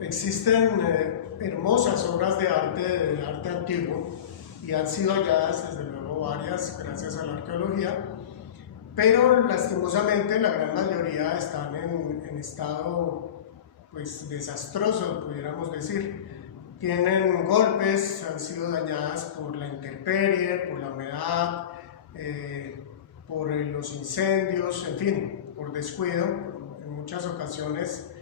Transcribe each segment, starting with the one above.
Existen hermosas obras de arte antiguo, y han sido halladas desde luego varias gracias a la arqueología, pero lastimosamente la gran mayoría están en estado pues desastroso, pudiéramos decir. Tienen golpes, han sido dañadas por la intemperie, por la humedad, por los incendios, en fin, por descuido. En muchas ocasiones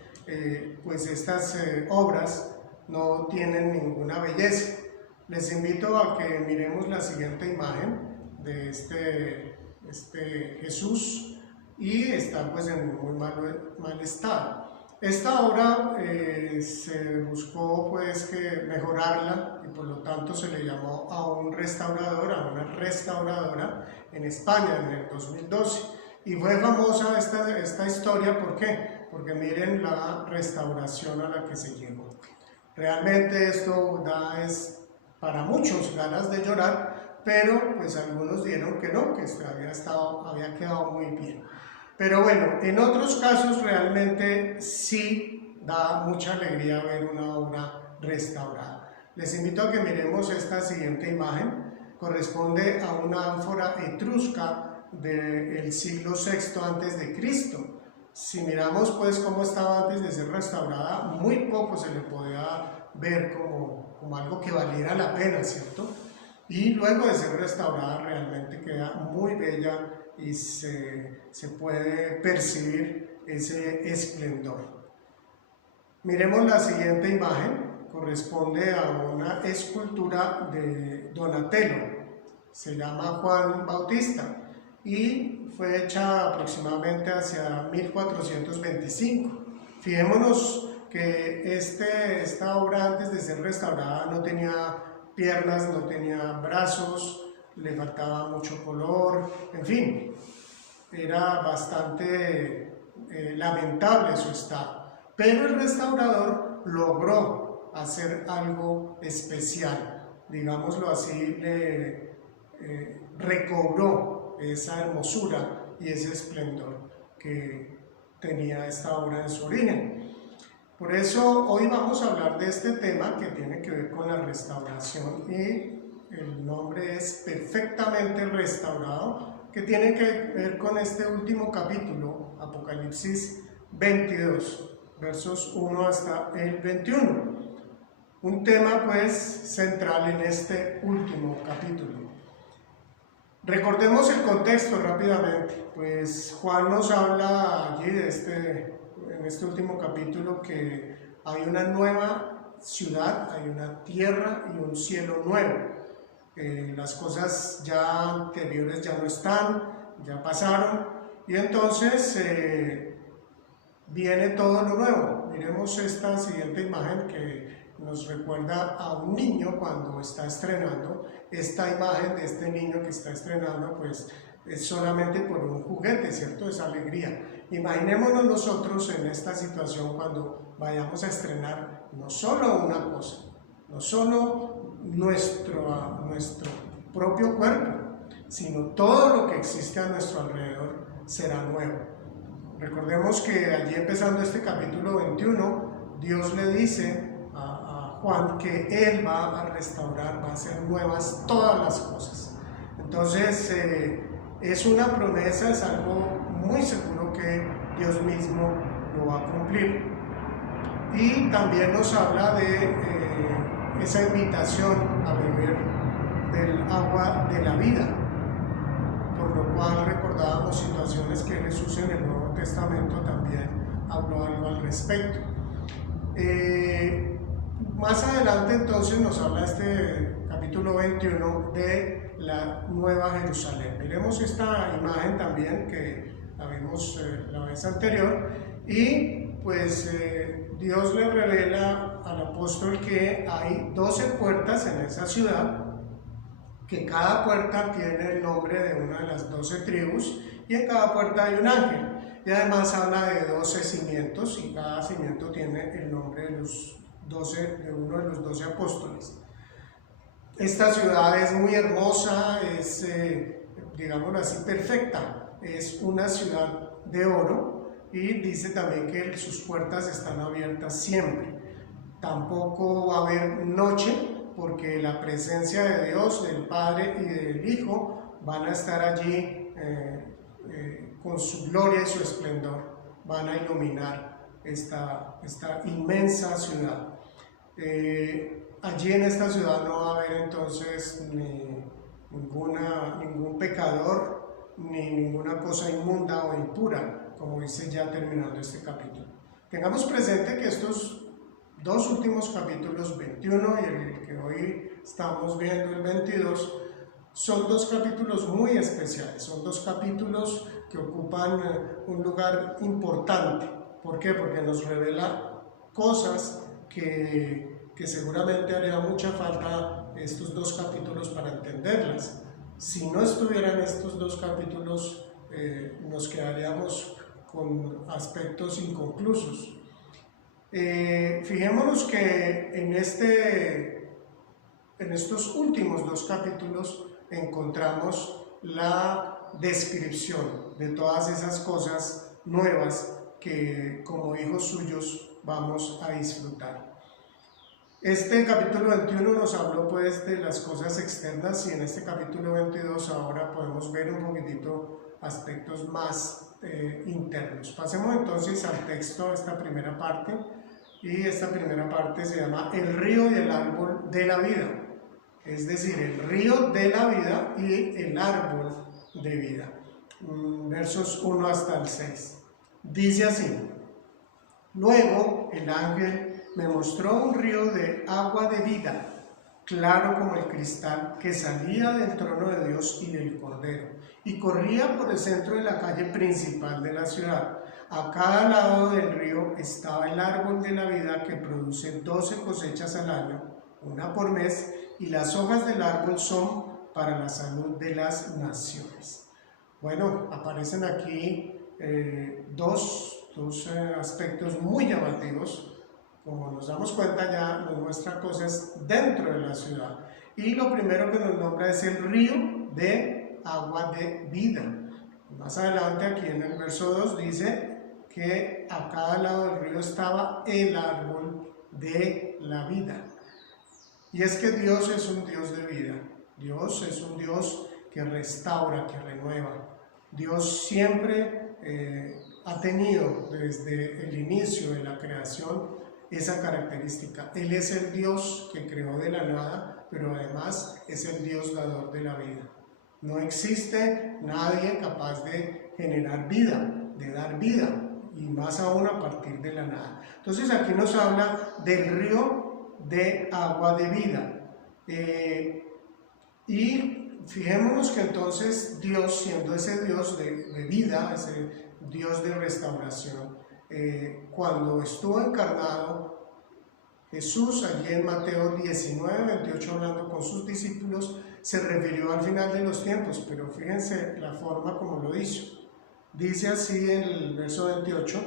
pues estas obras no tienen ninguna belleza. Les invito a que miremos la siguiente imagen de este Jesús, y está pues en muy mal estado. Esta obra se buscó pues mejorarla, y por lo tanto se le llamó a un restaurador, a una restauradora en España en el 2012. Y fue famosa esta historia, ¿por qué? Porque miren la restauración a la que se llegó. Realmente esto es para muchos ganas de llorar, pero pues algunos dijeron que no, que había quedado muy bien. Pero bueno, en otros casos realmente sí da mucha alegría ver una obra restaurada. Les invito a que miremos esta siguiente imagen. Corresponde a una ánfora etrusca del siglo VI a.C. Si miramos pues cómo estaba antes de ser restaurada, muy poco se le podía ver como algo que valiera la pena, ¿cierto? Y luego de ser restaurada realmente queda muy bella y se puede percibir ese esplendor. Miremos la siguiente imagen. Corresponde a una escultura de Donatello, se llama Juan Bautista y fue hecha aproximadamente hacia 1425. Fijémonos que esta obra, antes de ser restaurada, no tenía piernas, no tenía brazos, le faltaba mucho color, en fin, era bastante lamentable su estado. Pero el restaurador logró hacer algo especial, digámoslo así, recobró esa hermosura y ese esplendor que tenía esta obra en su origen. Por eso hoy vamos a hablar de este tema que tiene que ver con la restauración, y el nombre es Perfectamente Restaurado, que tiene que ver con este último capítulo, Apocalipsis 22, versos 1 hasta el 21. Un tema pues central en este último capítulo. Recordemos el contexto rápidamente, pues Juan nos habla allí en este último capítulo que hay una nueva ciudad, hay una tierra y un cielo nuevo. Las cosas ya anteriores ya no están, ya pasaron, y entonces viene todo lo nuevo. Miremos esta siguiente imagen que nos recuerda a un niño cuando está estrenando. Esta imagen de este niño que está estrenando pues es solamente por un juguete, ¿cierto? Es alegría. Imaginémonos nosotros en esta situación cuando vayamos a estrenar no solo una cosa, no solo nuestro propio cuerpo, sino todo lo que existe a nuestro alrededor será nuevo. Recordemos que allí, empezando este capítulo 21, Dios le dice a Juan que Él va a restaurar, va a hacer nuevas todas las cosas. Entonces es una promesa, es algo muy seguro que Dios mismo lo va a cumplir. Y también nos habla de esa invitación a beber del agua de la vida, por lo cual recordábamos situaciones que Jesús en el Nuevo Testamento también habló algo al respecto. Más adelante entonces nos habla este capítulo 21 de la Nueva Jerusalén. Miremos esta imagen también que la vimos la vez anterior, y pues Dios le revela al apóstol que hay 12 puertas en esa ciudad, que cada puerta tiene el nombre de una de las 12 tribus, y en cada puerta hay un ángel, y además habla de 12 cimientos, y cada cimiento tiene el nombre de uno de los 12 apóstoles. Esta ciudad es muy hermosa, es digámoslo así, perfecta, es una ciudad de oro, y dice también que sus puertas están abiertas siempre. tampoco va a haber noche, porque la presencia de Dios, del Padre y del Hijo van a estar allí con su gloria y su esplendor, van a iluminar esta inmensa ciudad. Allí en esta ciudad no va a haber entonces ningún pecador, ni ninguna cosa inmunda o impura, como dice ya terminando este capítulo. Tengamos presente que estos dos últimos capítulos, 21 y el que hoy estamos viendo, el 22, son dos capítulos muy especiales, son dos capítulos que ocupan un lugar importante. ¿Por qué? Porque nos revela cosas que seguramente haría mucha falta estos dos capítulos para entenderlas. Si no estuvieran estos dos capítulos, nos quedaríamos con aspectos inconclusos. Fijémonos que en estos últimos dos capítulos encontramos la descripción de todas esas cosas nuevas que como hijos suyos vamos a disfrutar. Este capítulo 21 nos habló pues de las cosas externas, y en este capítulo 22 ahora podemos ver un poquitito aspectos más internos. Pasemos entonces al texto, a esta primera parte, y esta primera parte se llama el río y el árbol de la vida, es decir, el río de la vida y el árbol de vida. Versos 1 hasta el 6. Dice así: luego el ángel me mostró un río de agua de vida, claro como el cristal, que salía del trono de Dios y del Cordero, y corría por el centro de la calle principal de la ciudad. A cada lado del río estaba el árbol de la vida, que produce 12 cosechas al año, una por mes, y las hojas del árbol son para la salud de las naciones. Bueno, aparecen aquí dos aspectos muy llamativos. Como nos damos cuenta, ya nos muestra cosas dentro de la ciudad. Y lo primero que nos nombra es el río de agua de vida. Más adelante, aquí en el verso 2, dice que a cada lado del río estaba el árbol de la vida. Y es que Dios es un Dios de vida. Dios es un Dios que restaura, que renueva. Dios siempre ha tenido desde el inicio de la creación esa característica. Él es el Dios que creó de la nada, pero además es el Dios dador de la vida. No existe nadie capaz de generar vida, de dar vida, y más aún a partir de la nada. Entonces aquí nos habla del río de agua de vida. Y fijémonos que entonces Dios, siendo ese Dios de vida, ese Dios de restauración, cuando estuvo encarnado, Jesús, allí en Mateo 19, 28, hablando con sus discípulos, se refirió al final de los tiempos, pero fíjense la forma como lo hizo. Dice así en el verso 28: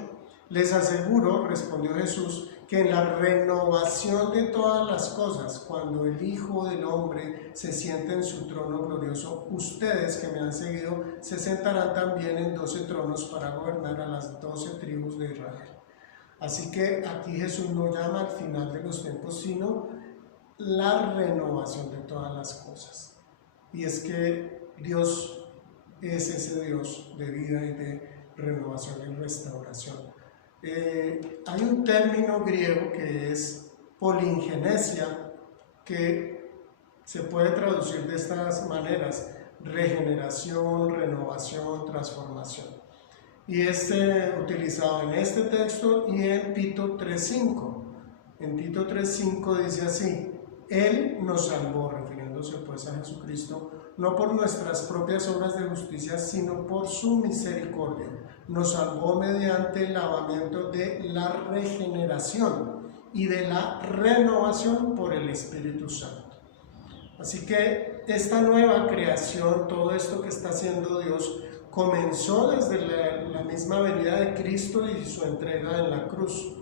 les aseguro, respondió Jesús, que en la renovación de todas las cosas, cuando el Hijo del Hombre se siente en su trono glorioso, ustedes que me han seguido se sentarán también en 12 tronos para gobernar a las 12 tribus de Israel. Así que aquí Jesús no llama al final de los tiempos, sino la renovación de todas las cosas. Y es que Dios es ese Dios de vida y de renovación y restauración. Hay un término griego que es polingenesia, que se puede traducir de estas maneras: regeneración, renovación, transformación. Y es utilizado en este texto y en Tito 3:5. En Tito 3:5 dice así: Él nos salvó, refiriéndose pues a Jesucristo, no por nuestras propias obras de justicia, sino por su misericordia. Nos salvó mediante el lavamiento de la regeneración y de la renovación por el Espíritu Santo. Así que esta nueva creación, todo esto que está haciendo Dios, comenzó desde la misma venida de Cristo y su entrega en la cruz.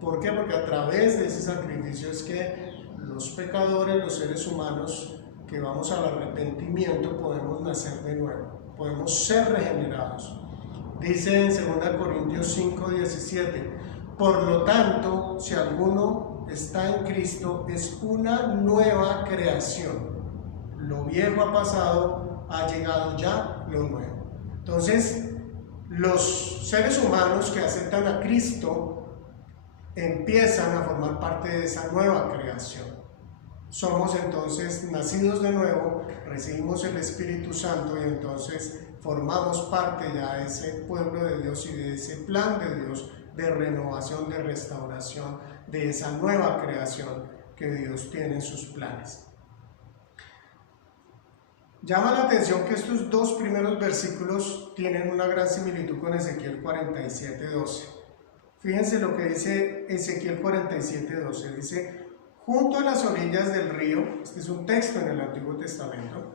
¿Por qué? Porque a través de ese sacrificio es que los pecadores, los seres humanos que vamos al arrepentimiento, podemos nacer de nuevo, podemos ser regenerados. Dice en 2 Corintios 5:17: por lo tanto, si alguno está en Cristo es una nueva creación. Lo viejo ha pasado, ha llegado ya lo nuevo. Entonces, los seres humanos que aceptan a Cristo empiezan a formar parte de esa nueva creación. Somos entonces nacidos de nuevo, recibimos el Espíritu Santo y entonces formamos parte ya de ese pueblo de Dios y de ese plan de Dios de renovación, de restauración, de esa nueva creación que Dios tiene en sus planes. Llama la atención que estos dos primeros versículos tienen una gran similitud con Ezequiel 47:12. Fíjense lo que dice Ezequiel 47:12. Dice: junto a las orillas del río, este es un texto en el Antiguo Testamento,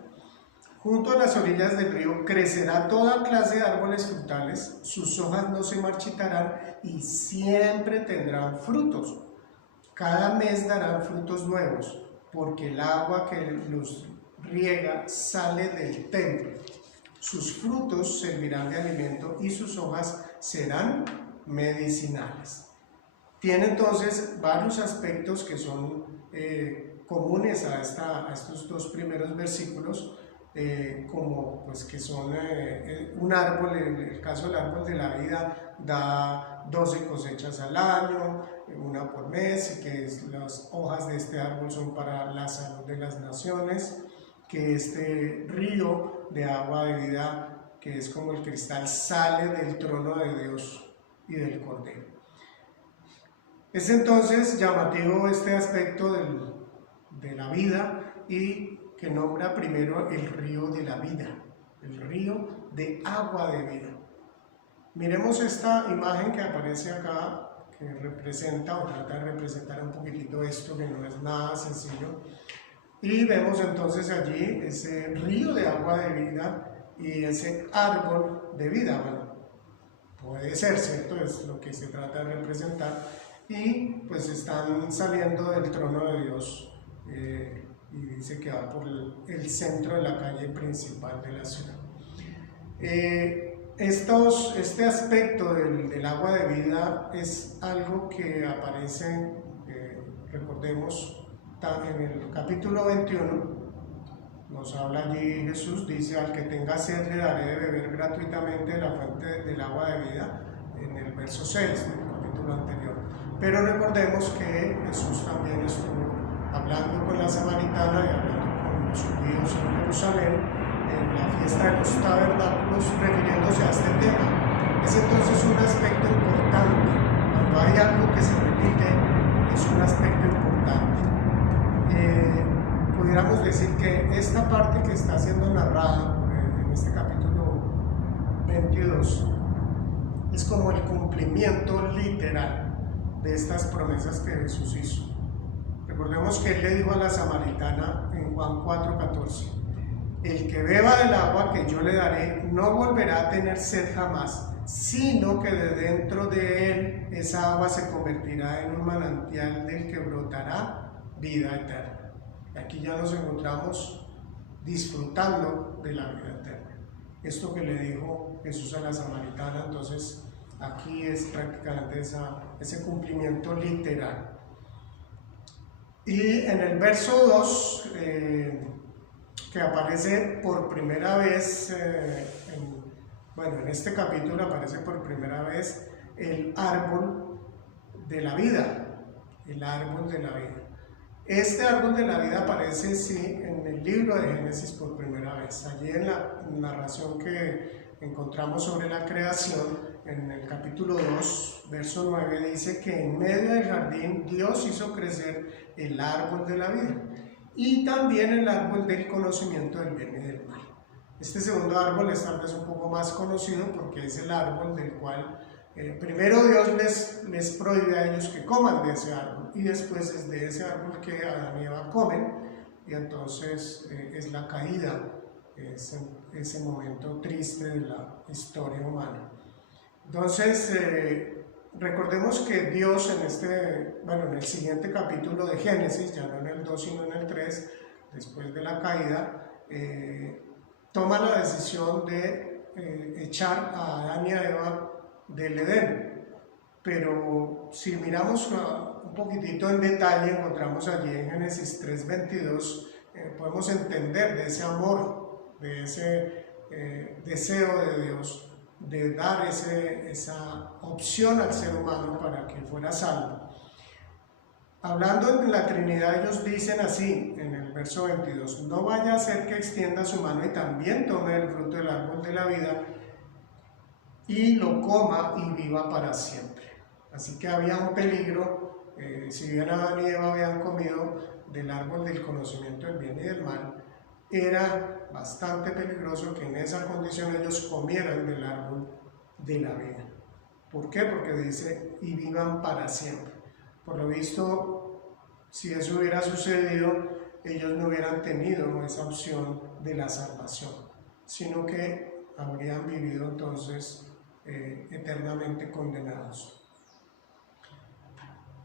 junto a las orillas del río crecerá toda clase de árboles frutales, sus hojas no se marchitarán y siempre tendrán frutos. Cada mes darán frutos nuevos, porque el agua que los riega sale del templo. Sus frutos servirán de alimento y sus hojas serán medicinales. Tiene entonces varios aspectos que son comunes a estos dos primeros versículos, como pues que son un árbol, en el caso del árbol de la vida, da 12 cosechas al año, una por mes, y que las hojas de este árbol son para la salud de las naciones, que este río de agua de vida, que es como el cristal, sale del trono de Dios y del Cordero. Es entonces llamativo este aspecto de la vida, y que nombra primero el río de la vida, el río de agua de vida. Miremos esta imagen que aparece acá, que representa o trata de representar un poquitito esto, que no es nada sencillo. Y vemos entonces allí ese río de agua de vida y ese árbol de vida. Bueno, puede ser, ¿cierto? Es lo que se trata de representar. Y pues están saliendo del trono de Dios, y dice que va por el centro de la calle principal de la ciudad. Este aspecto del agua de vida es algo que aparece, recordemos, en el capítulo 21, nos habla allí Jesús, dice: al que tenga sed le daré de beber gratuitamente de la fuente del agua de vida, en el verso 6 del capítulo anterior. Pero recordemos que Jesús también estuvo hablando con la samaritana y hablando con los judíos en Jerusalén en la fiesta de los tabernáculos, refiriéndose a este tema. Es entonces un aspecto importante. Cuando hay algo que se repite, es un aspecto importante. Pudiéramos decir que esta parte que está siendo narrada en este capítulo 22 es como el cumplimiento literal de estas promesas que Jesús hizo. Recordemos que Él le dijo a la samaritana en Juan 4:14: el que beba del agua que yo le daré no volverá a tener sed jamás, sino que de dentro de él esa agua se convertirá en un manantial del que brotará vida eterna. Aquí ya nos encontramos disfrutando de la vida eterna. Esto que le dijo Jesús a la samaritana, entonces aquí es prácticamente ese cumplimiento literal. Y en el verso 2, que aparece por primera vez, en este capítulo aparece por primera vez el árbol de la vida, el árbol de la vida. Este árbol de la vida aparece, sí, en el libro de Génesis por primera vez. Allí en la narración que encontramos sobre la creación, en el capítulo 2, verso 9, dice que en medio del jardín Dios hizo crecer el árbol de la vida y también el árbol del conocimiento del bien y del mal. Este segundo árbol es tal vez un poco más conocido porque es el árbol del cual primero Dios les prohíbe a ellos que coman de ese árbol, y después es de ese árbol que Adán y Eva comen, y entonces es la caída, es ese momento triste de la historia humana. Entonces recordemos que Dios en el siguiente capítulo de Génesis, ya no en el 2 sino en el 3, después de la caída, toma la decisión de echar a Adán y a Eva del Edén. pero si miramos un poquitito en detalle, encontramos allí en Génesis 3:22, podemos entender de ese amor, de ese deseo de Dios, de dar esa opción al ser humano para que fuera salvo. Hablando en la Trinidad, ellos dicen así, en el verso 22, no vaya a ser que extienda su mano y también tome el fruto del árbol de la vida y lo coma y viva para siempre. Así que había un peligro, si bien Adán y Eva habían comido del árbol del conocimiento del bien y del mal, era bastante peligroso que en esa condición ellos comieran del árbol de la vida. ¿Por qué? Porque dice, y vivan para siempre. Por lo visto, si eso hubiera sucedido, ellos no hubieran tenido esa opción de la salvación, sino que habrían vivido entonces eternamente condenados.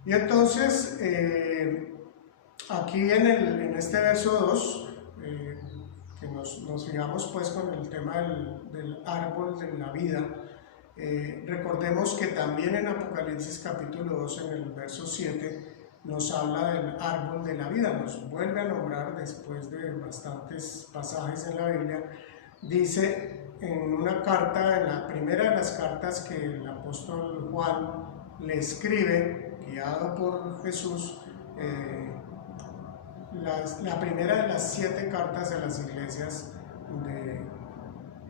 Y entonces, aquí en este verso 2, que nos fijamos pues con el tema del árbol de la vida, recordemos que también en Apocalipsis capítulo 2, en el verso 7, nos habla del árbol de la vida, nos vuelve a nombrar después de bastantes pasajes en la Biblia. Dice en una carta, en la primera de las cartas que el apóstol Juan le escribe, guiado por Jesús, la primera de las 7 cartas de las iglesias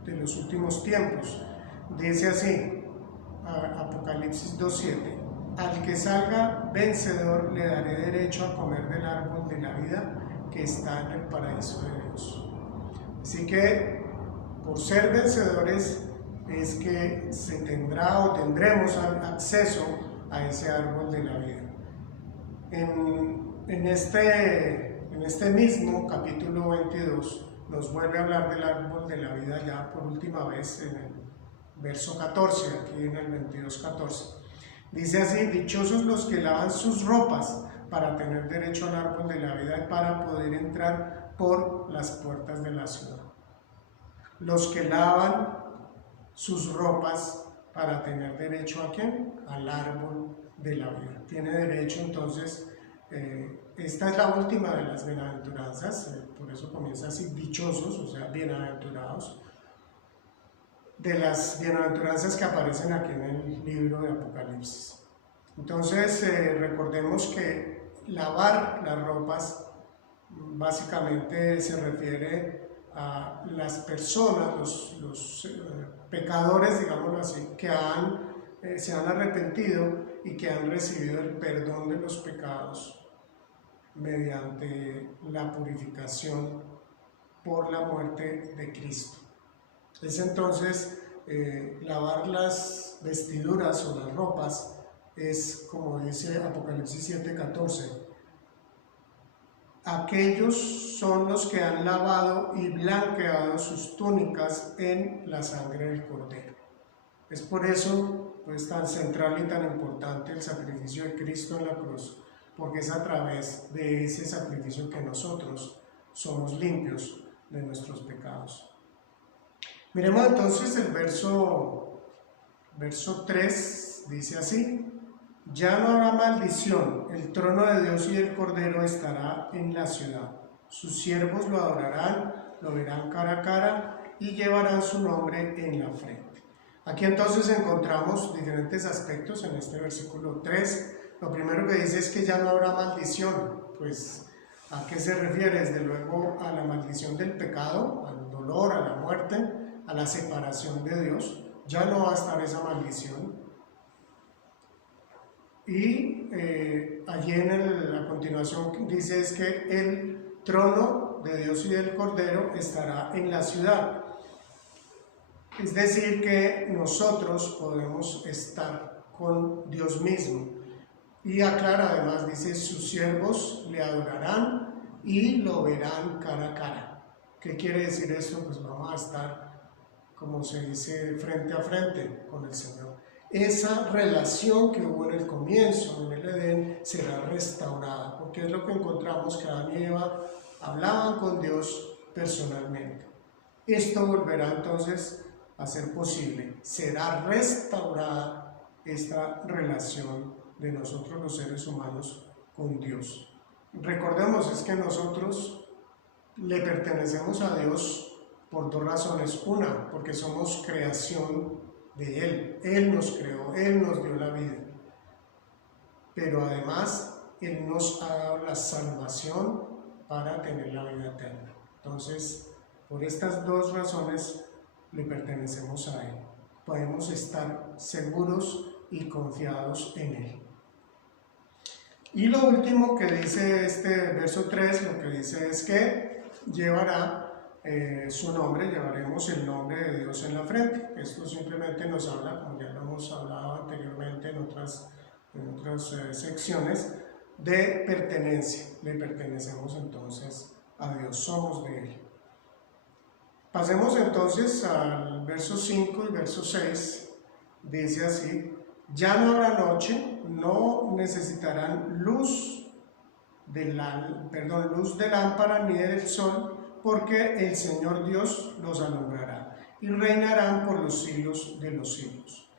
de los últimos tiempos. Dice así, Apocalipsis 2:7, al que salga vencedor le daré derecho a comer del árbol de la vida que está en el paraíso de Dios. Así que por ser vencedores es que se tendrá o tendremos acceso a ese árbol de la vida. En este mismo capítulo 22 nos vuelve a hablar del árbol de la vida ya por última vez en el verso 14, aquí en el 22:14. Dice así, dichosos los que lavan sus ropas para tener derecho al árbol de la vida y para poder entrar por las puertas de la ciudad. Los que lavan sus ropas para tener derecho ¿a quién? Al árbol de la vida. Tiene derecho entonces, esta es la última de las bienaventuranzas, por eso comienza así, dichosos, o sea, bienaventurados, de las bienaventuranzas que aparecen aquí en el libro de Apocalipsis. Entonces, recordemos que lavar las ropas básicamente se refiere a las personas, los pecadores, digámoslo así, que se han arrepentido y que han recibido el perdón de los pecados mediante la purificación por la muerte de Cristo. Es entonces lavar las vestiduras o las ropas, es como dice Apocalipsis 7:14, aquellos son los que han lavado y blanqueado sus túnicas en la sangre del Cordero. Es por eso pues tan central y tan importante el sacrificio de Cristo en la cruz, porque es a través de ese sacrificio que nosotros somos limpios de nuestros pecados. Miremos entonces el verso 3, dice así, ya no habrá maldición, el trono de Dios y del Cordero estará en la ciudad, sus siervos lo adorarán, lo verán cara a cara y llevarán su nombre en la frente. Aquí entonces encontramos diferentes aspectos en este versículo 3. Lo primero que dice es que ya no habrá maldición. Pues, ¿a qué se refiere? Desde luego a la maldición del pecado, al dolor, a la muerte, a la separación de Dios. Ya no va a estar esa maldición. Y allí a continuación dice es que el trono de Dios y del Cordero estará en la ciudad. Es decir, que nosotros podemos estar con Dios mismo. Y aclara además, dice, sus siervos le adorarán y lo verán cara a cara. ¿Qué quiere decir esto? Pues vamos a estar, como se dice, frente a frente con el Señor. Esa relación que hubo en el comienzo, en el Edén, será restaurada, porque es lo que encontramos que Adán y Eva hablaban con Dios personalmente. Esto volverá entonces a ser posible, será restaurada esta relación de nosotros los seres humanos con Dios. Recordemos, es que nosotros le pertenecemos a Dios por dos razones. Una, porque somos creación de Él. Él nos creó, Él nos dio la vida. Pero además, Él nos ha dado la salvación para tener la vida eterna. Entonces, por estas dos razones le pertenecemos a Él. Podemos estar seguros y confiados en Él. Y lo último que dice este verso 3, lo que dice es que llevará su nombre, llevaremos el nombre de Dios en la frente. Esto simplemente nos habla, como ya lo hemos hablado anteriormente en otras secciones, de pertenencia. Le pertenecemos entonces a Dios, somos de Él. Pasemos entonces al verso 5 y verso 6, dice así: ya no habrá noche, no necesitarán luz de lámpara ni del sol, porque el Señor Dios los alumbrará y reinarán por los siglos de los siglos.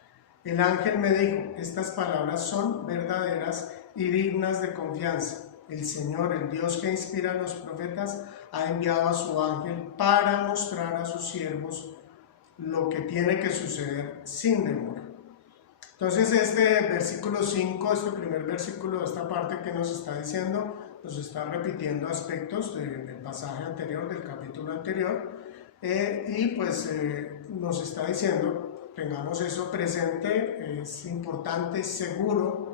El ángel me dijo: estas palabras son verdaderas y dignas de confianza. El Señor, el Dios que inspira a los profetas, ha enviado a su ángel para mostrar a sus siervos lo que tiene que suceder sin demora. Entonces este versículo 5, este primer versículo, esta parte que nos está diciendo, nos está repitiendo aspectos del pasaje anterior, del capítulo anterior, y pues nos está diciendo, tengamos eso presente, es importante, es seguro,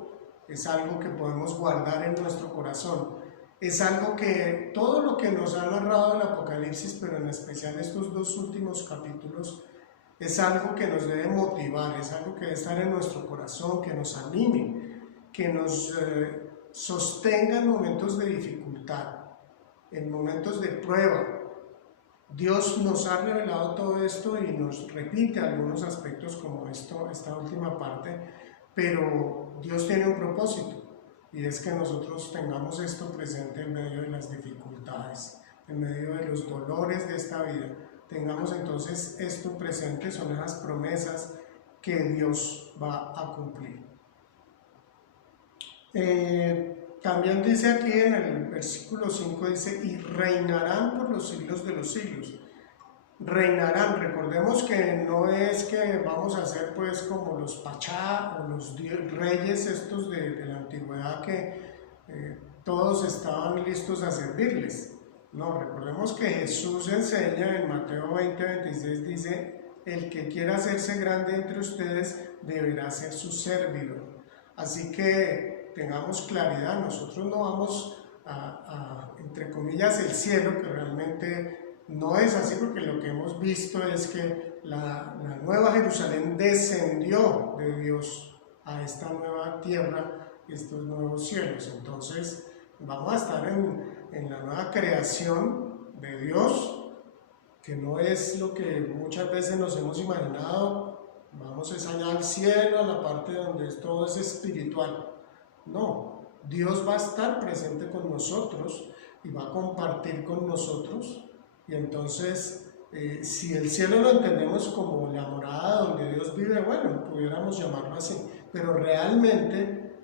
es algo que podemos guardar en nuestro corazón. Es algo que todo lo que nos ha narrado el Apocalipsis, pero en especial estos dos últimos capítulos, es algo que nos debe motivar, es algo que debe estar en nuestro corazón, que nos anime, que nos sostenga en momentos de dificultad, en momentos de prueba. Dios nos ha revelado todo esto y nos repite algunos aspectos como esta última parte, pero Dios tiene un propósito. Y es que nosotros tengamos esto presente en medio de las dificultades, en medio de los dolores de esta vida. Tengamos entonces esto presente, son esas promesas que Dios va a cumplir. También dice aquí en el versículo 5, dice: y reinarán por los siglos de los siglos. Reinarán, recordemos que no es que vamos a ser pues como los pachá o los reyes estos de la antigüedad que todos estaban listos a servirles. No, recordemos que Jesús enseña en Mateo 20:26, dice: el que quiera hacerse grande entre ustedes deberá ser su servidor. Así que tengamos claridad, nosotros no vamos a entre comillas, el cielo, que realmente no es así, porque lo que hemos visto es que la nueva Jerusalén descendió de Dios a esta nueva tierra, estos nuevos cielos. Entonces vamos a estar en la nueva creación de Dios, que no es lo que muchas veces nos hemos imaginado. Vamos allá al cielo, a la parte donde todo es espiritual. No, Dios va a estar presente con nosotros y va a compartir con nosotros. Y entonces, si el cielo lo entendemos como la morada donde Dios vive, bueno, pudiéramos llamarlo así, pero realmente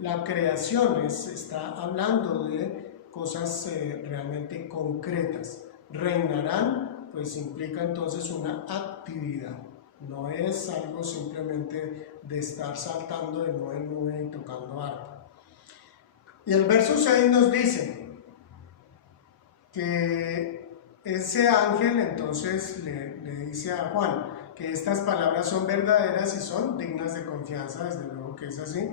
la creación está hablando de cosas realmente concretas. Reinarán, pues implica entonces una actividad, no es algo simplemente de estar saltando de nube en nube y tocando arpa. Y el verso 6 nos dice que ese ángel entonces le dice a Juan que estas palabras son verdaderas y son dignas de confianza. Desde luego que es así,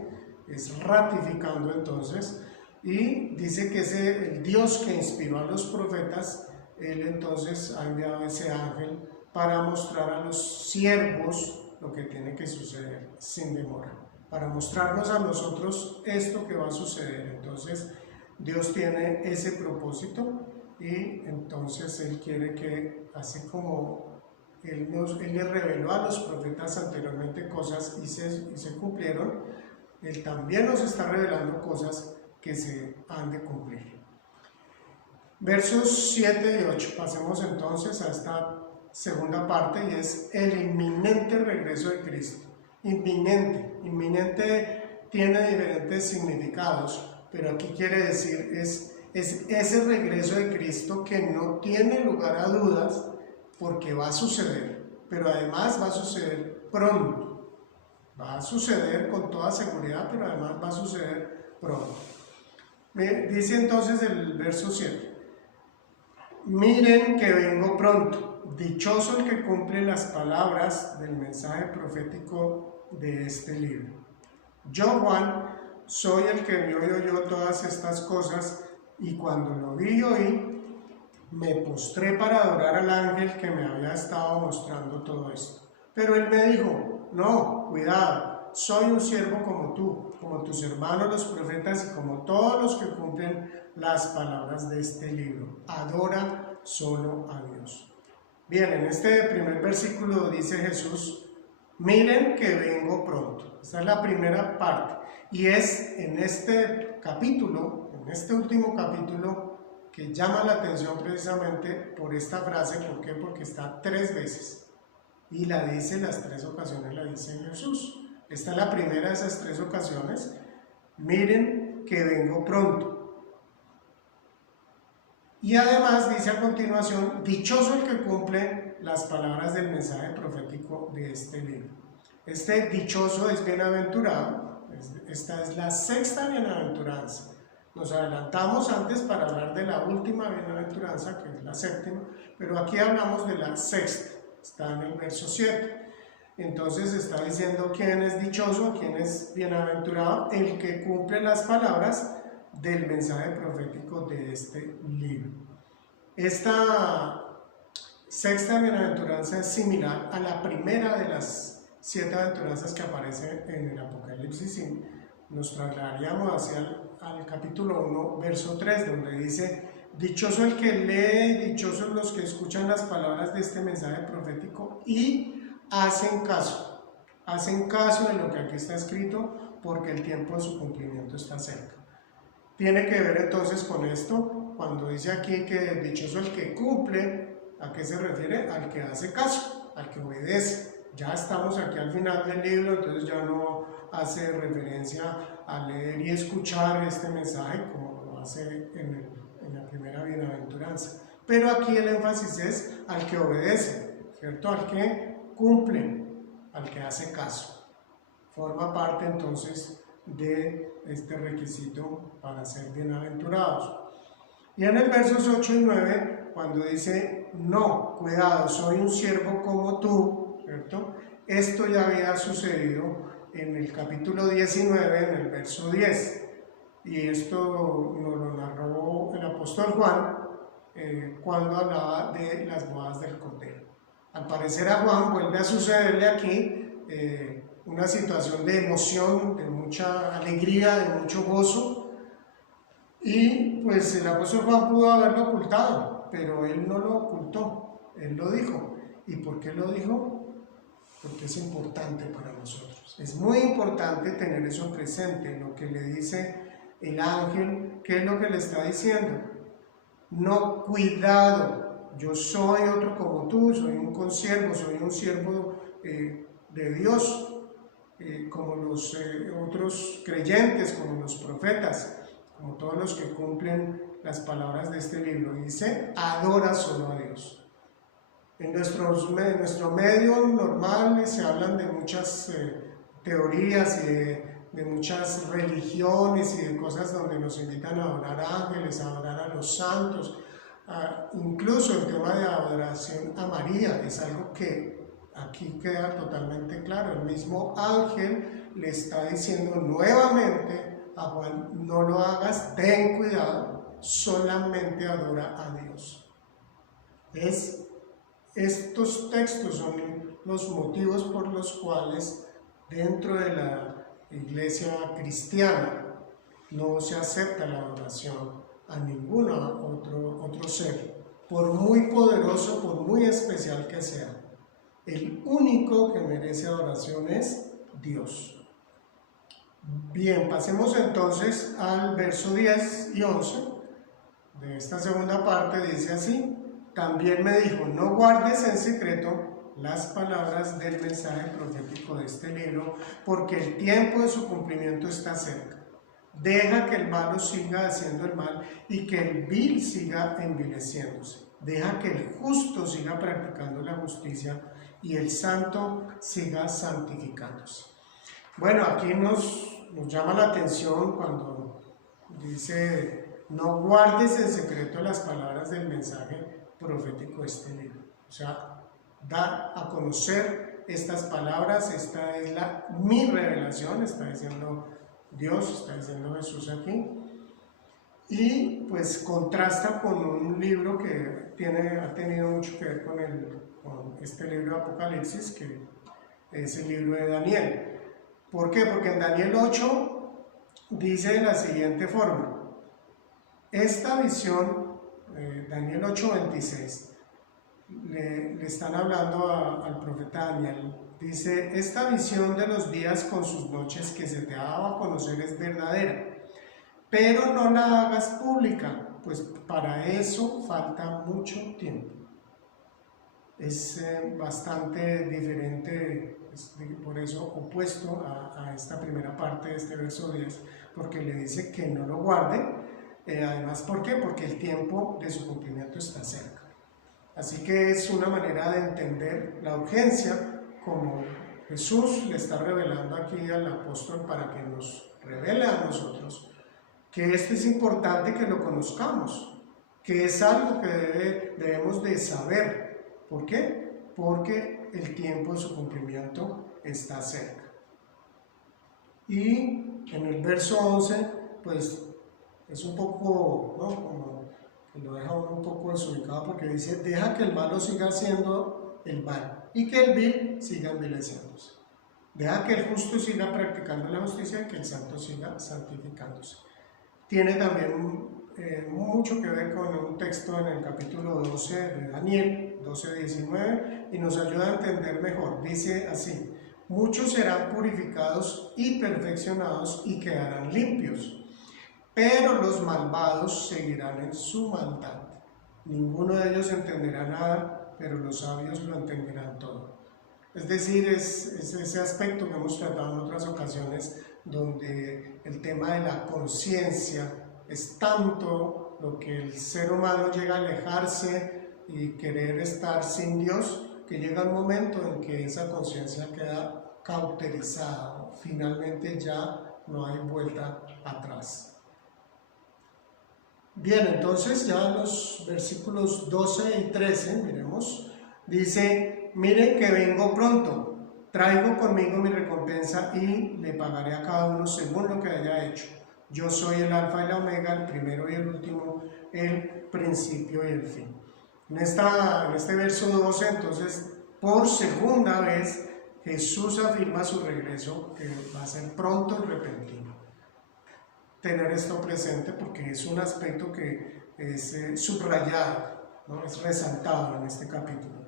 es ratificando entonces, y dice que el Dios que inspiró a los profetas, Él entonces ha enviado a ese ángel para mostrar a los siervos lo que tiene que suceder sin demora, para mostrarnos a nosotros esto que va a suceder. Entonces Dios tiene ese propósito. Y entonces Él quiere que, así como Él le reveló a los profetas anteriormente cosas y se cumplieron, Él también nos está revelando cosas que se han de cumplir. Versos 7 y 8, pasemos entonces a esta segunda parte, y es el inminente regreso de Cristo. Inminente. Inminente tiene diferentes significados, pero aquí quiere decir es ese regreso de Cristo que no tiene lugar a dudas porque va a suceder, pero además va a suceder pronto. Va a suceder con toda seguridad, pero además va a suceder pronto. Dice entonces el verso 7. Miren que vengo pronto. Dichoso el que cumple las palabras del mensaje profético de este libro. Yo, Juan, soy el que vio y oyó todas estas cosas, y cuando lo vi y oí, me postré para adorar al ángel que me había estado mostrando todo esto. Pero él me dijo, no, cuidado, soy un siervo como tú, como tus hermanos los profetas y como todos los que cumplen las palabras de este libro. Adora solo a Dios. Bien, en este primer versículo dice Jesús, miren que vengo pronto. Esta es la primera parte. Y es en este capítulo, en este último capítulo, que llama la atención precisamente por esta frase. ¿Por qué? Porque está 3 veces. Y la dice, las 3 ocasiones la dice Jesús. Esta es la primera de esas 3 ocasiones. Miren que vengo pronto. Y además dice a continuación, dichoso el que cumple las palabras del mensaje profético de este libro. Este dichoso es bienaventurado. Esta es la 6ª bienaventuranza. Nos adelantamos antes para hablar de la última bienaventuranza, que es la 7ª, pero aquí hablamos de la 6ª. Está en el verso 7. Entonces está diciendo quién es dichoso, quién es bienaventurado, el que cumple las palabras del mensaje profético de este libro. Esta 6ª bienaventuranza es similar a la primera de las 7 aventuranzas que aparece en el Apocalipsis. Y nos trasladaríamos hacia al capítulo 1, verso 3, donde dice, dichoso el que lee, dichosos los que escuchan las palabras de este mensaje profético y hacen caso de lo que aquí está escrito, porque el tiempo de su cumplimiento está cerca. Tiene que ver entonces con esto, cuando dice aquí que dichoso el que cumple, ¿a qué se refiere? Al que hace caso, al que obedece. Ya estamos aquí al final del libro, entonces ya no hace referencia a leer y escuchar este mensaje como lo hace en la primera bienaventuranza. Pero aquí el énfasis es al que obedece, ¿cierto? Al que cumple, al que hace caso. Forma parte entonces de este requisito para ser bienaventurados. Y en el versos 8 y 9, cuando dice, no, cuidado, soy un siervo como tú, ¿cierto? Esto ya había sucedido en el capítulo 19, en el verso 10. Y esto nos lo narró el apóstol Juan cuando hablaba de las bodas del Cordero. Al parecer a Juan vuelve a sucederle aquí una situación de emoción, de mucha alegría, de mucho gozo, y pues el apóstol Juan pudo haberlo ocultado, pero él no lo ocultó, él lo dijo. ¿Y por qué lo dijo? Porque es importante para nosotros. Es muy importante tener eso presente, lo que le dice el ángel. ¿Qué es lo que le está diciendo? No, cuidado, yo soy otro como tú, soy un consiervo, soy un siervo de Dios, como los otros creyentes, como los profetas, como todos los que cumplen las palabras de este libro. Dice, adora solo a Dios. En nuestro medio normal se hablan de muchas teorías y de muchas religiones y de cosas donde nos invitan a adorar ángeles, a adorar a los santos. Incluso el tema de adoración a María es algo que aquí queda totalmente claro. El mismo ángel le está diciendo nuevamente a Juan, no lo hagas, ten cuidado, solamente adora a Dios. Estos textos son los motivos por los cuales dentro de la iglesia cristiana no se acepta la adoración a ningún otro ser, por muy poderoso, por muy especial que sea. El único que merece adoración es Dios. Bien, pasemos entonces al verso 10 y 11 de esta segunda parte. Dice así, también me dijo, no guardes en secreto las palabras del mensaje profético de este libro, porque el tiempo de su cumplimiento está cerca. Deja que el malo siga haciendo el mal y que el vil siga envileciéndose. Deja que el justo siga practicando la justicia y el santo siga santificándose. Bueno, aquí nos llama la atención cuando dice: no guardes en secreto las palabras del mensaje profético de este libro. O sea, da a conocer estas palabras. Esta es mi revelación, está diciendo Dios, está diciendo Jesús aquí, y pues contrasta con un libro que ha tenido mucho que ver con este libro de Apocalipsis, que es el libro de Daniel. ¿Por qué? Porque en Daniel 8 dice de la siguiente forma: esta visión, Daniel 8:26, le están hablando al profeta Daniel. Dice: esta visión de los días con sus noches que se te ha dado a conocer es verdadera, pero no la hagas pública, pues para eso falta mucho tiempo. Es bastante diferente, por eso opuesto a esta primera parte de este verso 10, porque le dice que no lo guarde. Además, ¿por qué? Porque el tiempo de su cumplimiento está cerca. Así que es una manera de entender la urgencia, como Jesús le está revelando aquí al apóstol para que nos revele a nosotros que esto es importante que lo conozcamos, que es algo que debemos de saber. ¿Por qué? Porque el tiempo de su cumplimiento está cerca. Y en el verso 11, pues es un poco, ¿no?, como que lo deja un poco desubicado, porque dice: deja que el malo siga haciendo el mal y que el vil siga envileciéndose. Deja que el justo siga practicando la justicia y que el santo siga santificándose. Tiene también mucho que ver con un texto en el capítulo 12 de Daniel, 12:19, y nos ayuda a entender mejor. Dice así: muchos serán purificados y perfeccionados y quedarán limpios, pero los malvados seguirán en su maldad. Ninguno de ellos entenderá nada, pero los sabios lo entenderán todo. Es decir, es ese aspecto que hemos tratado en otras ocasiones, donde el tema de la conciencia es tanto lo que el ser humano llega a alejarse y querer estar sin Dios, que llega un momento en que esa conciencia queda cauterizada. Finalmente ya no hay vuelta atrás. Bien, entonces ya los versículos 12 y 13, miremos, dice: miren que vengo pronto, traigo conmigo mi recompensa y le pagaré a cada uno según lo que haya hecho. Yo soy el alfa y la omega, el primero y el último, el principio y el fin. En este verso 12, entonces, por segunda vez, Jesús afirma su regreso, que va a ser pronto y repentino. Tener esto presente, porque es un aspecto que es subrayado, ¿no?, es resaltado en este capítulo.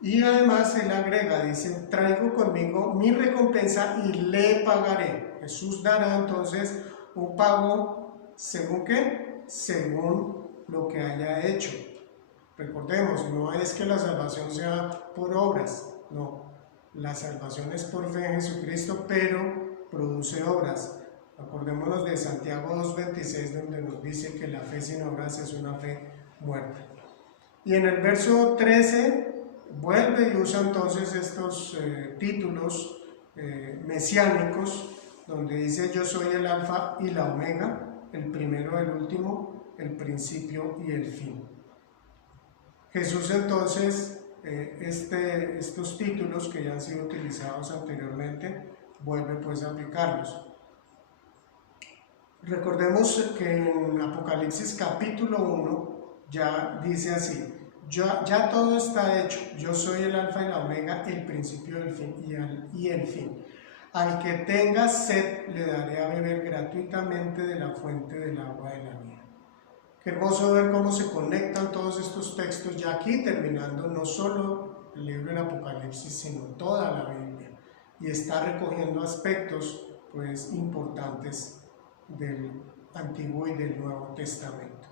Y además él agrega, dice: traigo conmigo mi recompensa y le pagaré. Jesús dará entonces un pago, ¿según qué? Según lo que haya hecho. Recordemos, no es que la salvación sea por obras, no. La salvación es por fe en Jesucristo, pero produce obras. Acordémonos de Santiago 2:26, donde nos dice que la fe sin obras es una fe muerta. Y en el verso 13 vuelve y usa entonces estos títulos mesiánicos, donde dice: yo soy el alfa y la omega, el primero y el último, el principio y el fin. Jesús entonces, estos títulos que ya han sido utilizados anteriormente, vuelve pues a aplicarlos. Recordemos que en Apocalipsis capítulo 1 ya dice así: ya todo está hecho, yo soy el alfa y la omega, el principio y el fin. Al que tenga sed le daré a beber gratuitamente de la fuente del agua de la vida. Qué hermoso ver cómo se conectan todos estos textos, ya aquí terminando no solo el libro del Apocalipsis, sino toda la Biblia, y está recogiendo aspectos pues importantes del Antiguo y del Nuevo Testamento.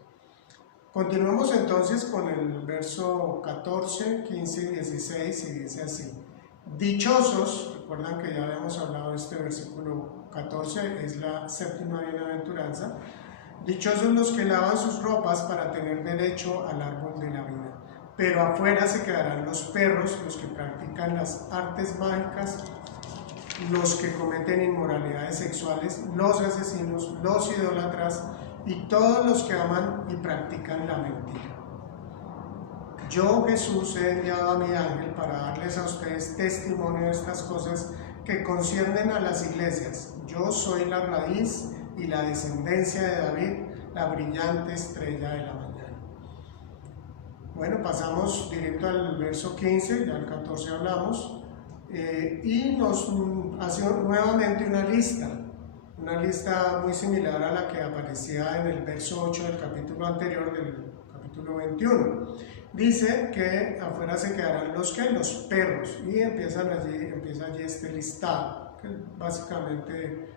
Continuemos entonces con el verso 14, 15 y 16 y dice así: dichosos, recuerdan que ya habíamos hablado de este versículo 14, es la séptima bienaventuranza. Dichosos los que lavan sus ropas para tener derecho al árbol de la vida. Pero afuera se quedarán los perros, los que practican las artes mágicas, los que cometen inmoralidades sexuales, los asesinos, los idólatras y todos los que aman y practican la mentira. Yo, Jesús, he enviado a mi ángel para darles a ustedes testimonio de estas cosas que conciernen a las iglesias. Yo soy la raíz y la descendencia de David, la brillante estrella de la mañana. Bueno, pasamos directo al verso 15, ya al 14 hablamos, y nos hace nuevamente una lista muy similar a la que aparecía en el verso 8 del capítulo anterior, del capítulo 21. Dice que afuera se quedarán los perros, y empieza allí este listado, que es básicamente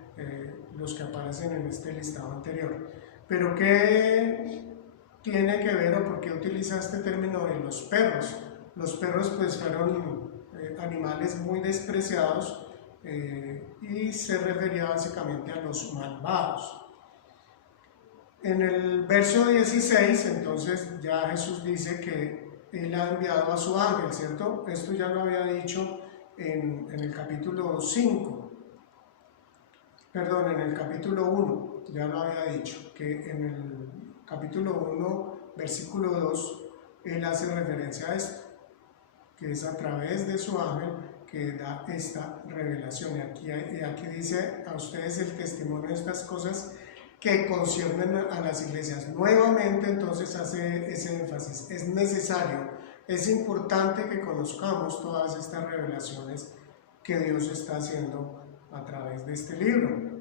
los que aparecen en este listado anterior. Pero ¿qué tiene que ver o por qué utiliza este término de los perros? Los perros pues fueron animales muy despreciados y se refería básicamente a los malvados. En el verso 16, entonces, ya Jesús dice que Él ha enviado a su ángel, ¿cierto? Esto ya lo había dicho en el capítulo 5, perdón, en el capítulo 1, ya lo había dicho, que en el capítulo 1, versículo 2, Él hace referencia a esto, que es a través de su ángel que da esta revelación. Y aquí dice a ustedes el testimonio de estas cosas que conciernen a las iglesias. Nuevamente entonces hace ese énfasis, es necesario, es importante que conozcamos todas estas revelaciones que Dios está haciendo a través de este libro.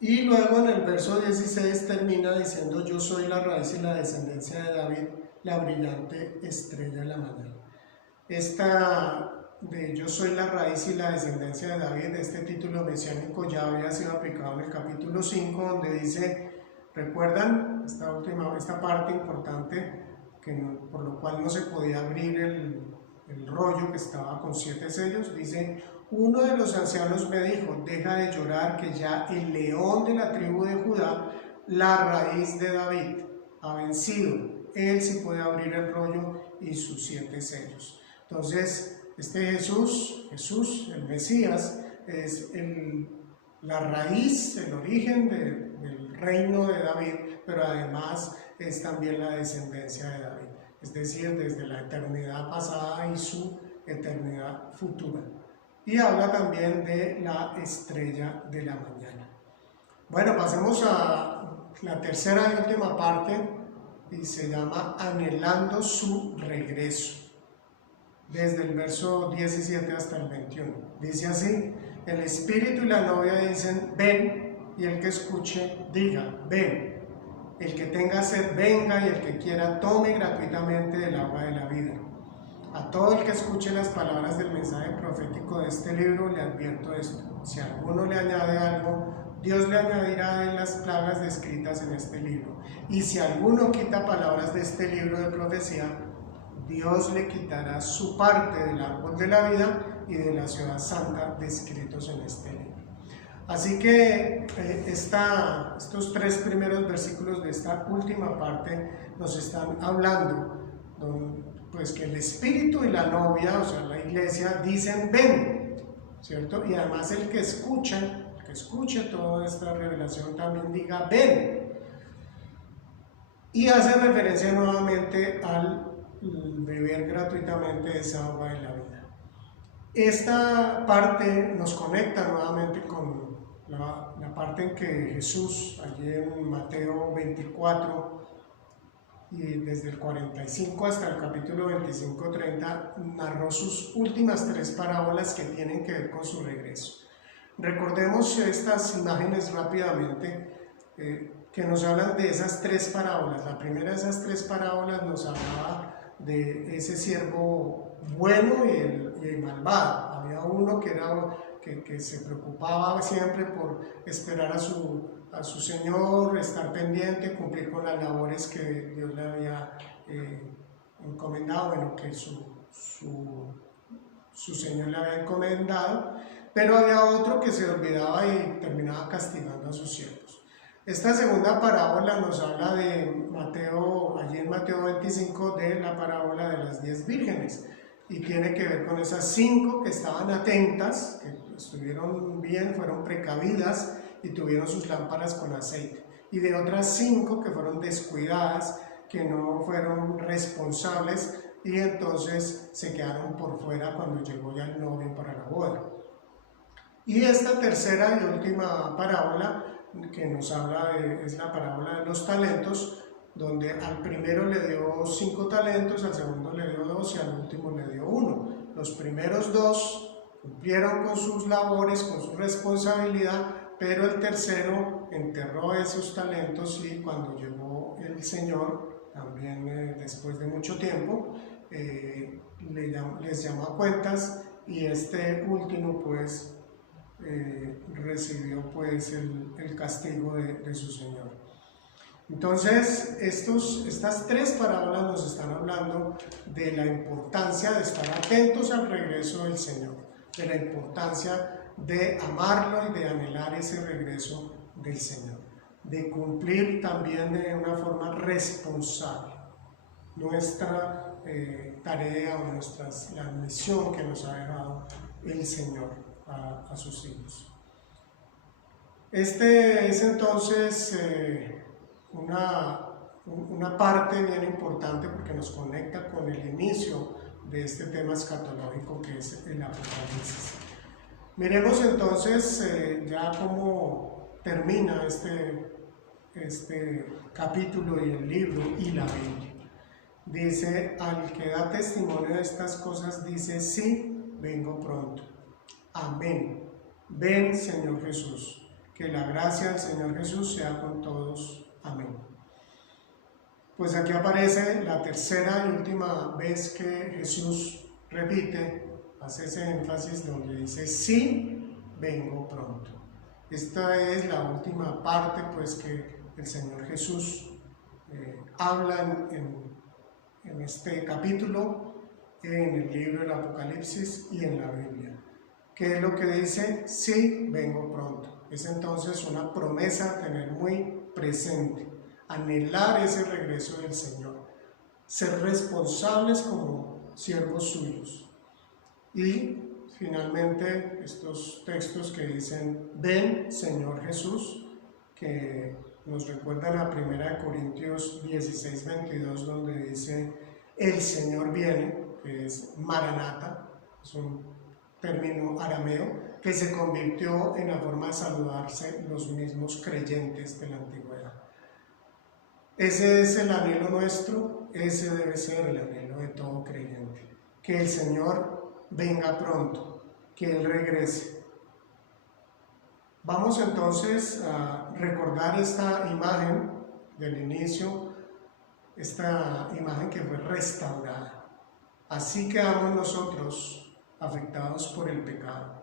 Y luego en el verso 16 termina diciendo: yo soy la raíz y la descendencia de David, la brillante estrella de la mañana. Esta de yo soy la raíz y la descendencia de David, este título mesiánico ya había sido aplicado en el capítulo 5, donde dice, ¿recuerdan esta parte importante por lo cual no se podía abrir el rollo que estaba con 7 sellos? Dice: uno de los ancianos me dijo, deja de llorar, que ya el león de la tribu de Judá, la raíz de David, ha vencido. Él sí puede abrir el rollo y sus 7 sellos. Entonces, este Jesús, el Mesías, es la raíz, el origen del reino de David, pero además es también la descendencia de David, es decir, desde la eternidad pasada y su eternidad futura. Y habla también de la estrella de la mañana. Bueno, pasemos a la tercera y última parte, y se llama Anhelando su regreso, desde el verso 17 hasta el 21. Dice así: el espíritu y la novia dicen, ven, y el que escuche diga, ven. El que tenga sed, venga, y el que quiera, tome gratuitamente del agua de la vida. A todo el que escuche las palabras del mensaje profético de este libro le advierto esto: si alguno le añade algo, Dios le añadirá a él las plagas descritas en este libro. Y si alguno quita palabras de este libro de profecía, Dios le quitará su parte del árbol de la vida y de la ciudad santa descritos en este libro. Así que estos 3 primeros versículos de esta última parte nos están hablando pues que el espíritu y la novia, o sea la iglesia, dicen ven, ¿cierto? Y además el que escuche toda esta revelación también diga ven. Y hace referencia nuevamente al beber gratuitamente esa agua de la vida. Esta parte nos conecta nuevamente con la parte en que Jesús, allí en Mateo 24, y desde el 45 hasta el capítulo 25-30, narró sus últimas 3 parábolas que tienen que ver con su regreso. Recordemos estas imágenes rápidamente, que nos hablan de esas 3 parábolas. La primera de esas 3 parábolas nos hablaba de ese siervo bueno y el malvado. Había uno que que se preocupaba siempre por esperar a su Señor, estar pendiente, cumplir con las labores que Dios le había encomendado, bueno, que su Señor le había encomendado, pero había otro que se olvidaba y terminaba castigando a sus siervos. Esta segunda parábola nos habla de Mateo, allí en Mateo 25, de la parábola de las 10 vírgenes, y tiene que ver con esas 5 que estaban atentas, que estuvieron bien, fueron precavidas y tuvieron sus lámparas con aceite, y de otras 5 que fueron descuidadas, que no fueron responsables y entonces se quedaron por fuera cuando llegó ya el novio para la boda. Y esta tercera y última parábola que nos habla es la parábola de los talentos, donde al primero le dio 5 talentos, al segundo le dio 2 y al último le dio 1. Los primeros 2 cumplieron con sus labores, con su responsabilidad, pero el tercero enterró esos talentos y cuando llegó el Señor, también después de mucho tiempo, les llamó a cuentas y este último pues recibió pues el castigo de su Señor. Entonces, estas 3 parábolas nos están hablando de la importancia de estar atentos al regreso del Señor, de la importancia de amarlo y de anhelar ese regreso del Señor, de cumplir también de una forma responsable nuestra tarea o la misión que nos ha dejado el Señor a sus hijos. Este es entonces una parte bien importante porque nos conecta con el inicio de este tema escatológico que es el Apocalipsis. Miremos entonces ya cómo termina este capítulo y el libro y la Biblia. Dice, al que da testimonio de estas cosas, dice, sí, vengo pronto. Amén. Ven, Señor Jesús. Que la gracia del Señor Jesús sea con todos. Amén. Pues aquí aparece la tercera y última vez que Jesús repite, hace ese énfasis donde dice, sí, vengo pronto. Esta es la última parte pues que el Señor Jesús habla en este capítulo, en el libro del Apocalipsis y en la Biblia. ¿Qué es lo que dice? Sí, vengo pronto. Es entonces una promesa a tener muy presente, anhelar ese regreso del Señor, ser responsables como siervos suyos. Y finalmente estos textos que dicen, ven Señor Jesús, que nos recuerdan a 1 Corintios 16, 22, donde dice, el Señor viene, que es Maranata, es un término arameo, que se convirtió en la forma de saludarse los mismos creyentes de la antigüedad. Ese es el anhelo nuestro, ese debe ser el anhelo de todo creyente, que el Señor venga pronto, que Él regrese. Vamos entonces a recordar esta imagen del inicio, esta imagen que fue restaurada. Así quedamos nosotros afectados por el pecado,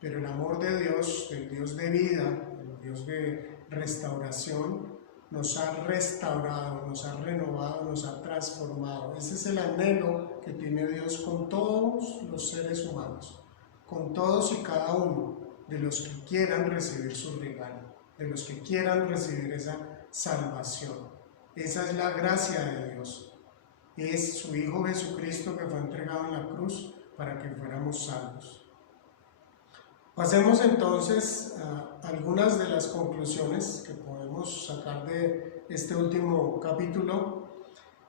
pero el amor de Dios, el Dios de vida, el Dios de restauración, nos ha restaurado, nos ha renovado, nos ha transformado. Ese es el anhelo que tiene Dios con todos los seres humanos, con todos y cada uno de los que quieran recibir su regalo, de los que quieran recibir esa salvación. Esa es la gracia de Dios. Es su Hijo Jesucristo que fue entregado en la cruz para que fuéramos salvos. Pasemos entonces a algunas de las conclusiones que podemos sacar de este último capítulo.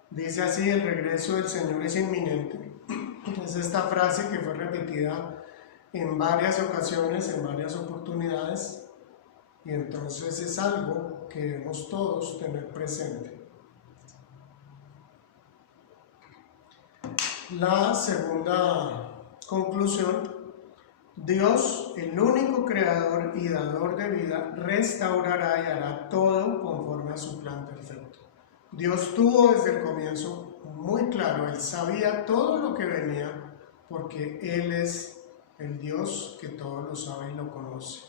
Dice así, el regreso del Señor es inminente. Es esta frase que fue repetida en varias ocasiones, en varias oportunidades, y entonces es algo que debemos todos tener presente. La segunda conclusión, Dios, el único creador y dador de vida, restaurará y hará todo conforme a su plan perfecto. Dios tuvo desde el comienzo muy claro, Él sabía todo lo que venía, porque Él es el Dios que todo lo sabe y lo conoce.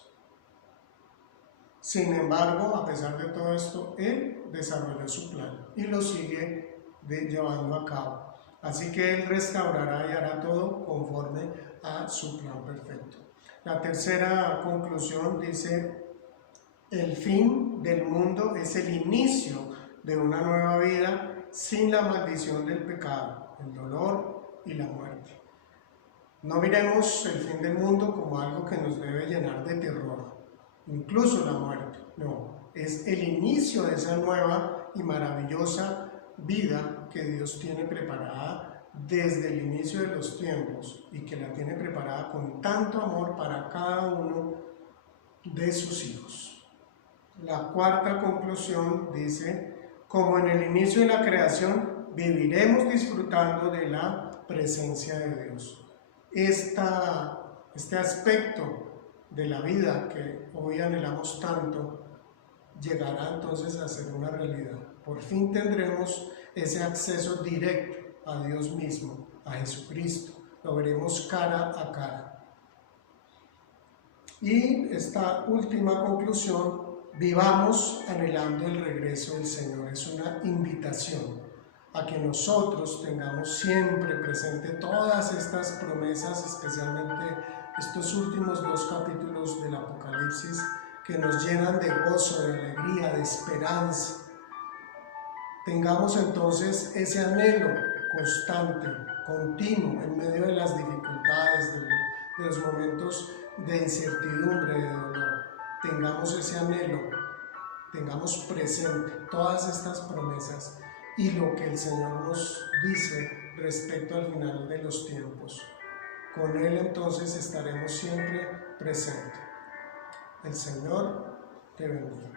Sin embargo, a pesar de todo esto, Él desarrolló su plan y lo sigue llevando a cabo. Así que Él restaurará y hará todo conforme a su plan perfecto. La tercera conclusión dice: el fin del mundo es el inicio de una nueva vida sin la maldición del pecado, el dolor y la muerte. No miremos el fin del mundo como algo que nos debe llenar de terror, incluso la muerte. No, es el inicio de esa nueva y maravillosa vida que Dios tiene preparada desde el inicio de los tiempos y que la tiene preparada con tanto amor para cada uno de sus hijos. La cuarta conclusión dice: como en el inicio de la creación, viviremos disfrutando de la presencia de Dios. Este aspecto de la vida que hoy anhelamos tanto llegará entonces a ser una realidad. Por fin tendremos ese acceso directo a Dios mismo, a Jesucristo. Lo veremos cara a cara. Y esta última conclusión: vivamos anhelando el regreso del Señor. Es una invitación a que nosotros tengamos siempre presente todas estas promesas, especialmente estos últimos 2 capítulos del Apocalipsis, que nos llenan de gozo, de alegría, de esperanza. Tengamos entonces ese anhelo constante, continuo, en medio de las dificultades, de los momentos de incertidumbre, de dolor. Tengamos ese anhelo, tengamos presente todas estas promesas y lo que el Señor nos dice respecto al final de los tiempos. Con Él entonces estaremos siempre presentes. El Señor te bendiga.